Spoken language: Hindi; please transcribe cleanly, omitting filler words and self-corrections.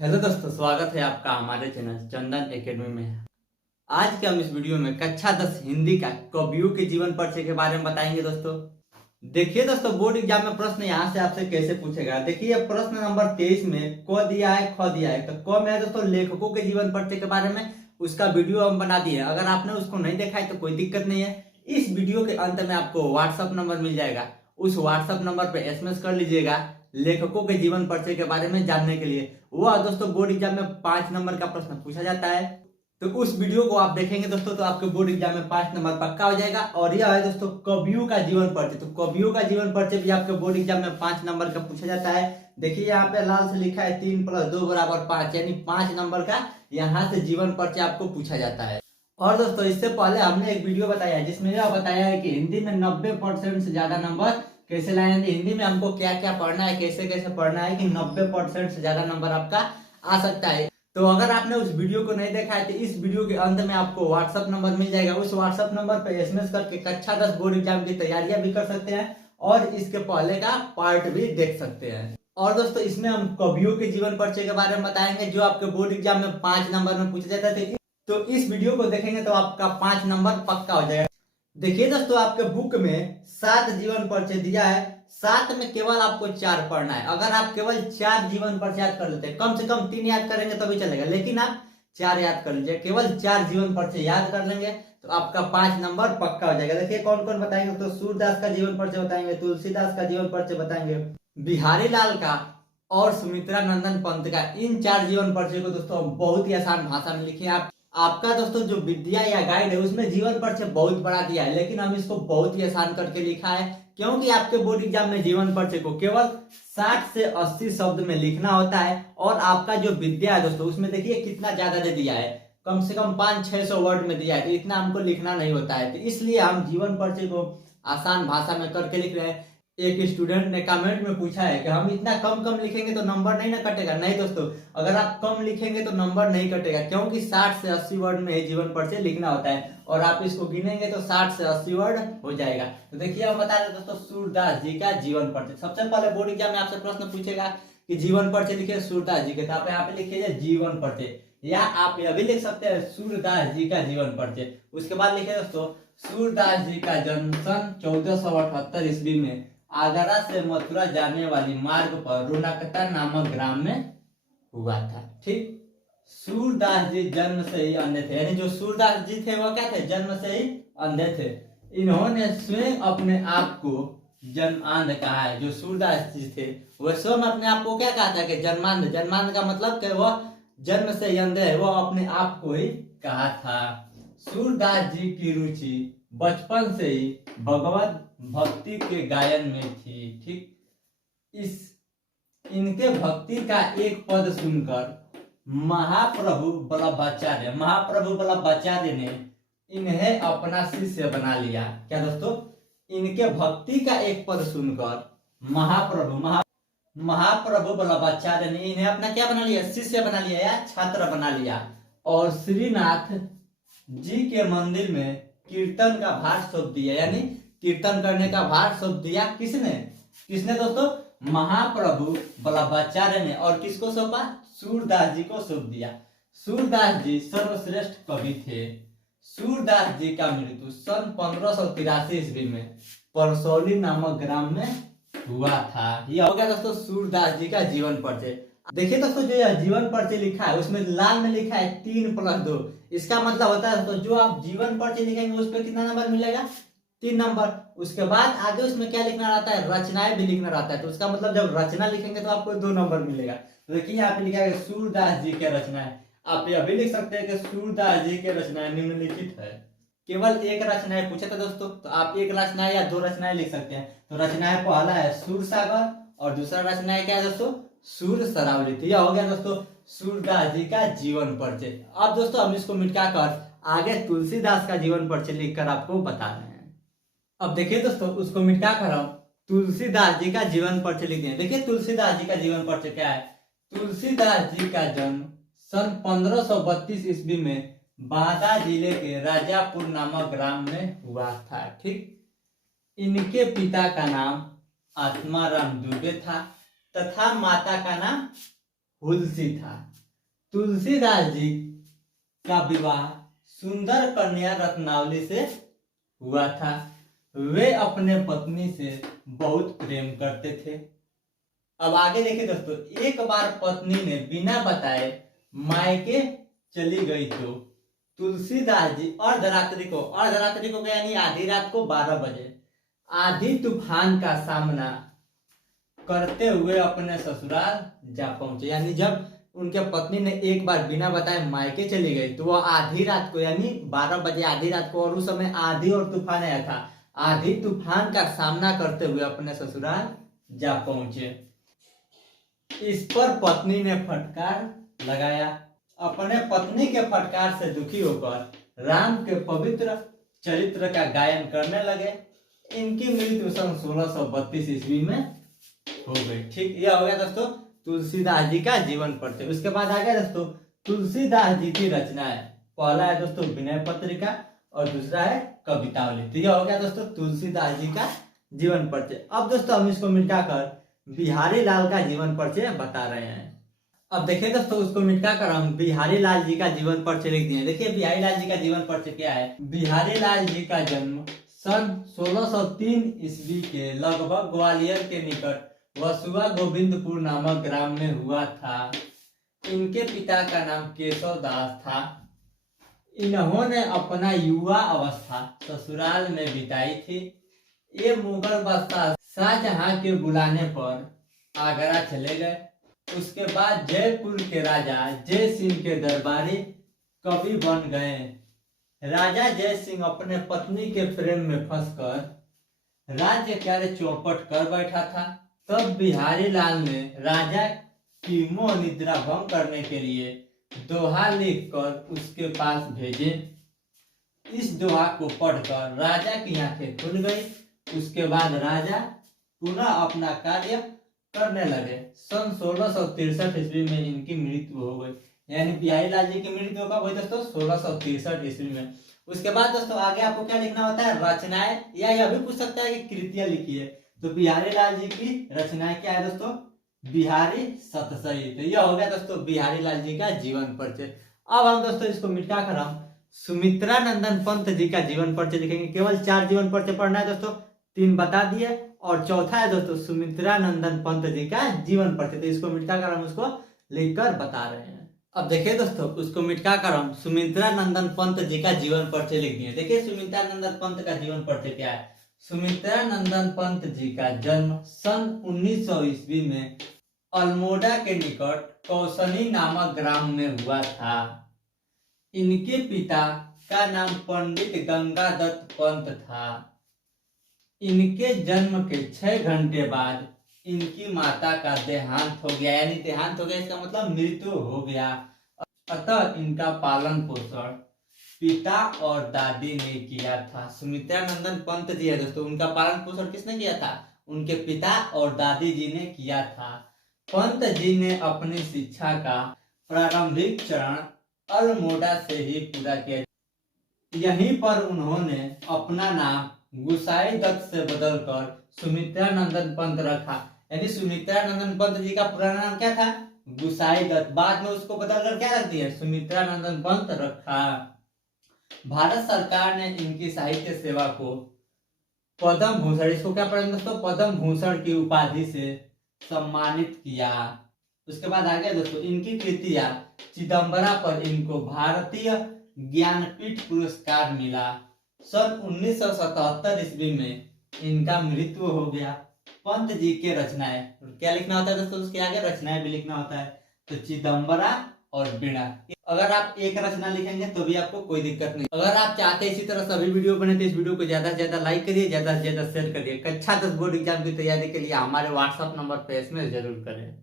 हेलो दोस्तों, स्वागत है आपका हमारे चैनल चंदन एकेडमी में। आज के हम इस वीडियो में कक्षा 10 हिंदी का कवियों के जीवन परिचय के बारे में बताएंगे। दोस्तों देखिए दोस्तों, बोर्ड एग्जाम में प्रश्न यहाँ से आपसे कैसे पूछेगा। देखिए प्रश्न नंबर 23 में क दिया है, ख दिया है। तो क में है दोस्तों लेखकों के जीवन परिचय के बारे में, उसका वीडियो हम बना दिए। अगर आपने उसको नहीं देखा है तो कोई दिक्कत नहीं है। इस वीडियो के अंत में आपको व्हाट्सअप नंबर मिल जाएगा, उस व्हाट्सअप नंबर पे एसएमएस कर लीजिएगा लेखकों के जीवन परिचय के बारे में जानने के लिए। वो दोस्तों बोर्ड एग्जाम में 5 नंबर का प्रश्न पूछा जाता है, तो उस वीडियो को आप देखेंगे दोस्तों तो आपके बोर्ड एग्जाम में 5 नंबर पक्का हो जाएगा। और यह है दोस्तों कवियों का जीवन परिचय। तो कवियों का जीवन परिचय भी आपके बोर्ड एग्जाम में 5 नंबर का पूछा जाता है। देखिए यहाँ पे लाल से लिखा है 3 + 2 = 5, यानी 5 नंबर का यहाँ से जीवन परिचय आपको पूछा जाता है। और दोस्तों इससे पहले हमने एक वीडियो बताया है जिसमें यह बताया है कि हिंदी में 90% से ज्यादा नंबर कैसे लाए। हिंदी में हमको क्या क्या पढ़ना है, कैसे कैसे पढ़ना है कि 90% से ज्यादा नंबर आपका आ सकता है। तो अगर आपने उस वीडियो को नहीं देखा है तो इस वीडियो के अंत में आपको व्हाट्सअप नंबर मिल जाएगा। उस व्हाट्सअप नंबर पर एसएमएस करके कक्षा 10 बोर्ड एग्जाम की तैयारियां भी कर सकते हैं और इसके पहले का पार्ट भी देख सकते हैं। और दोस्तों इसमें हम कवियों के जीवन परिचय के बारे में बताएंगे जो आपके बोर्ड एग्जाम में 5 नंबर में पूछा जाता है। तो इस वीडियो को देखेंगे तो आपका 5 नंबर पक्का हो जाएगा। देखिए दोस्तों आपके बुक में 7 जीवन परिचय दिया है, 7 में केवल आपको 4 पढ़ना है। अगर आप केवल 4 जीवन परिचय याद कर लेते हैं, कम से कम 3 याद करेंगे तो भी चलेगा, लेकिन आप 4 याद कर लीजिए। केवल 4 जीवन परिचय याद कर लेंगे तो आपका 5 नंबर पक्का हो जाएगा। देखिए कौन कौन बताएंगे तो सूरदास का जीवन परिचय बताएंगे, तुलसीदास का जीवन परिचय बताएंगे, बिहारी लाल का और सुमित्रा नंदन पंत का। इन 4 जीवन परिचय को दोस्तों बहुत ही आसान भाषा में लिखे। आपका दोस्तों जो विद्या या गाइड है उसमें जीवन परिचय बहुत बड़ा दिया है, लेकिन हम इसको बहुत ही आसान करके लिखा है क्योंकि आपके बोर्ड एग्जाम में जीवन परिचय को केवल 60 से 80 शब्द में लिखना होता है। और आपका जो विद्या है दोस्तों उसमें देखिए कितना ज्यादा दे दिया है, कम से कम 500-600 वर्ड में दिया है, तो इतना हमको लिखना नहीं होता है। तो इसलिए हम जीवन परिचय को आसान भाषा में करके लिख रहे हैं। एक स्टूडेंट ने कमेंट में पूछा है कि हम इतना कम कम लिखेंगे तो नंबर नहीं ना कटेगा। नहीं दोस्तों, अगर आप कम लिखेंगे तो नंबर नहीं कटेगा क्योंकि 60 से 80 वर्ड में जीवन परिचय लिखना होता है और आप इसको गिनेंगे तो 60 से 80 वर्ड हो जाएगा। तो देखिए हम बता रहे दोस्तों सूरदास जी का जीवन परिचय। सबसे पहले बोर्ड एग्जाम में आपसे प्रश्न पूछेगा कि जीवन परिचय लिखिए सूरदास जी के, तो आप यहाँ पे लिखिए जीवन परिचय, या आप यह भी लिख सकते हैं सूरदास जी का जीवन परिचय। उसके बाद लिखिए दोस्तों सूरदास जी का जन्म सन 1478 ईस्वी में आगरा से मथुरा जाने वाली मार्ग पर रोनकता नामक ग्राम में हुआ था। ठीक, सूरदास जी जन्म से ही अंधे थे, यानी जो सूरदास जी थे वो क्या थे, जन्म से ही अंधे थे। इन्होंने स्वयं अपने आप को जन्मांध कहा है। जो सूरदास जी थे वह स्वयं अपने आप को क्या कहा था कि जन्मांध। जन्मांध का मतलब कि वह जन्म से ही अंधे है, वो अपने आप को ही कहा था। सूरदास जी की रुचि बचपन से ही भगवत भक्ति के गायन में थी। ठीक, इनके भक्ति का एक पद सुनकर महाप्रभु वल्लभाचार्य ने इन्हें अपना शिष्य बना लिया। क्या दोस्तों, इनके भक्ति का एक पद सुनकर महाप्रभु वल्लभाचार्य ने इन्हें अपना क्या बना लिया, शिष्य बना लिया या छात्र बना लिया। और श्रीनाथ जी के मंदिर में कीर्तन का भार सौंप दिया, यानी कीर्तन करने का भार सौंप दिया। किसने दोस्तों, महाप्रभु वल्लभाचार्य ने। और किसको सौंपा, सूरदास जी को सौंप दिया। सूरदास जी सर्वश्रेष्ठ कवि थे। सूरदास जी का मृत्यु सन 1583 ईस्वी में परसौली नामक ग्राम में हुआ था। यह हो गया दोस्तों सूरदास जी का जीवन परिचय। देखिए दोस्तों जो यह जीवन परिचय लिखा है उसमें लाल में लिखा है 3 + 2। इसका मतलब होता है दोस्तों जो आप जीवन परिचय लिखेंगे उस पर कितना नंबर मिलेगा, 3 नंबर। उसके बाद आगे उसमें क्या लिखना रहता है, रचनाएं भी लिखना रहता है। तो उसका मतलब जब रचना लिखेंगे तो आपको 2 नंबर मिलेगा। तो देखिए यहाँ पे लिखा है सूरदास जी के रचनाएं। आप यह भी लिख सकते हैं कि सूरदास जी के रचनाएं निम्नलिखित है। केवल एक रचनाएं पूछे थे दोस्तों, तो आप एक रचनाएं या 2 रचनाएं लिख सकते हैं। तो रचनाएं पहला है सूर सागर और दूसरा रचनाएं क्या है दोस्तों, सूर सरावली। तो यह हो गया दोस्तों सूरदास जी का जीवन परिचय। अब दोस्तों हम इसको मिटाकर आगे तुलसीदास का जीवन परिचय लिखकर आपको बता रहे हैं। अब देखिए दोस्तों उसको मिटा कर हम तुलसीदास जी का जीवन परिचय लिखते हैं। देखिए तुलसीदास जी का जीवन परिचय क्या है। तुलसीदास जी का जन्म सन 1532 ईस्वी में बांदा जिले के राजापुर नामक ग्राम में हुआ था। ठीक, इनके पिता का नाम आत्माराम दुबे था तथा माता का नाम हुलसी था। तुलसीदास जी का विवाह सुंदर कन्या रत्नावली से हुआ था। वे अपने पत्नी से बहुत प्रेम करते थे। अब आगे देखिए दोस्तों, एक बार पत्नी ने बिना बताए मायके चली गई तो तुलसीदास जी अर्धरात्रि को यानी आधी रात को 12 बजे आधी तूफान का सामना करते हुए अपने ससुराल जा पहुंचे। यानी जब उनके पत्नी ने एक बार बिना बताए मायके चली गई तो वह आधी रात को यानी 12 बजे आधी रात को, और उस समय आधी और तूफान आया था, आधी तूफान का सामना करते हुए अपने ससुराल जा पहुंचे। इस पर पत्नी ने फटकार लगाया। अपने पत्नी के फटकार से दुखी होकर राम के पवित्र चरित्र का गायन करने लगे। इनकी मृत्यु सन 1632 ईस्वी में हो गई। ठीक, यह हो गया दोस्तों तुलसीदास जी का जीवन परिचय। उसके बाद आ गया दोस्तों तुलसीदास जी की रचनाएं। पहला है दोस्तों विनय पत्रिका और दूसरा है कवितावली। तो यह हो गया दोस्तों तुलसीदास जी का जीवन परिचय। अब दोस्तों हम इसको मिटाकर बिहारी लाल का जीवन परिचय बता रहे हैं। अब देखिए दोस्तों, उसको मिटाकर हम बिहारी लाल जी का जीवन परिचय लिख दिए। देखिए बिहारी लाल जी का जीवन परिचय क्या है। बिहारी लाल जी का जन्म सन 1603 ईस्वी के लगभग ग्वालियर के निकट वसुआ गोविंदपुर नामक ग्राम में हुआ था। इनके पिता का नाम केशव दास था। इन्होंने अपना युवा अवस्था ससुराल में बिताई थी। ये मुगल बादशाह शाहजहां के बुलाने पर आगरा चले गए। उसके बाद जयपुर के राजा जय सिंह के दरबारी कवि बन गए। राजा जय सिंह अपने पत्नी के प्रेम में फंसकर राज्य कार्य चौपट कर बैठा था। तब बिहारी लाल ने राजा की मोह निद्रा भंग करने के लिए दोहा लिखकर उसके पास भेजे। इस दोहा को पढ़कर राजा की आंखें खुल गई। उसके बाद राजा पुनः अपना कार्य करने लगे। सन 1663 ईस्वी में इनकी मृत्यु हो गई। यानी बिहारी लाल जी की मृत्यु कब हुई दोस्तों 1663 ईस्वी में। उसके बाद दोस्तों आगे आपको क्या लिखना होता है, रचनाएं, या यह भी पूछ सकता है कि कृतियां लिखी है। तो बिहारी लाल जी की रचनाएं क्या है दोस्तों, बिहारी सतसई। तो यह हो गया दोस्तों बिहारी लाल जी का जीवन परिचय। अब हम दोस्तों इसको मिटाकर हम सुमित्रा नंदन पंत जी का जीवन परिचय लिखेंगे। केवल 4 जीवन परिचय पढ़ना है दोस्तों, 3 बता दिए और चौथा है दोस्तों सुमित्रा नंदन पंत जी का जीवन परिचय। तो इसको मिटाकर हम उसको लिखकर बता रहे हैं। अब देखिए दोस्तों, उसको मिटाकर हम सुमित्रा नंदन पंत जी का जीवन परिचय लिख दिए। देखिए सुमित्रा नंदन पंत का जीवन परिचय क्या है। सुमित्रा नंदन पंत जी का जन्म सन 1900 ईस्वी में अल्मोड़ा के निकट कौसनी नामक ग्राम में हुआ था। इनके पिता का नाम पंडित गंगादत्त पंत था। इनके जन्म के 6 घंटे बाद इनकी माता का देहांत हो गया। यानी देहांत हो गया इसका मतलब मृत्यु हो गया। अतः इनका पालन पोषण पिता और दादी ने किया था। सुमित्रा नंदन पंत जी है दोस्तों, उनका पालन पोषण किसने किया था, उनके पिता और दादी जी ने किया था। पंत जी ने अपनी शिक्षा का प्रारंभिक चरण अल्मोड़ा से ही पूरा किया। यहीं पर उन्होंने अपना नाम गुसाई दत्त से बदलकर सुमित्रा नंदन पंत रखा। यानी सुमित्रा नंदन पंत जी का पुराना नाम क्या था, गुसाई दत्त। बाद में उसको बदलकर क्या रख दिया, सुमित्रा नंदन पंत रखा। भारत सरकार ने इनकी साहित्य सेवा को पद्म भूषण, इसको क्या पढ़ेंगे दोस्तों, पद्म भूषण की उपाधि से सम्मानित किया। उसके बाद आ गया दोस्तों इनकी कृतियां चिदम्बरा पर इनको भारतीय ज्ञानपीठ पुरस्कार मिला। सन 1977 ईस्वी में इनका मृत्यु हो गया। पंत जी के रचनाएं क्या लिखना होता है दोस्तों, उसके आगे रचनाएं भी लिखना होता है। तो चिदम्बरा और वीणा, अगर आप एक रचना लिखेंगे तो भी आपको कोई दिक्कत नहीं। अगर आप चाहते हैं इसी तरह सभी वीडियो बने तो इस वीडियो को ज्यादा से ज्यादा लाइक करिए, ज्यादा से ज्यादा शेयर करिए। कक्षा 10 बोर्ड एग्जाम की तैयारी के लिए हमारे व्हाट्सएप नंबर पे एसएमएस जरूर करें।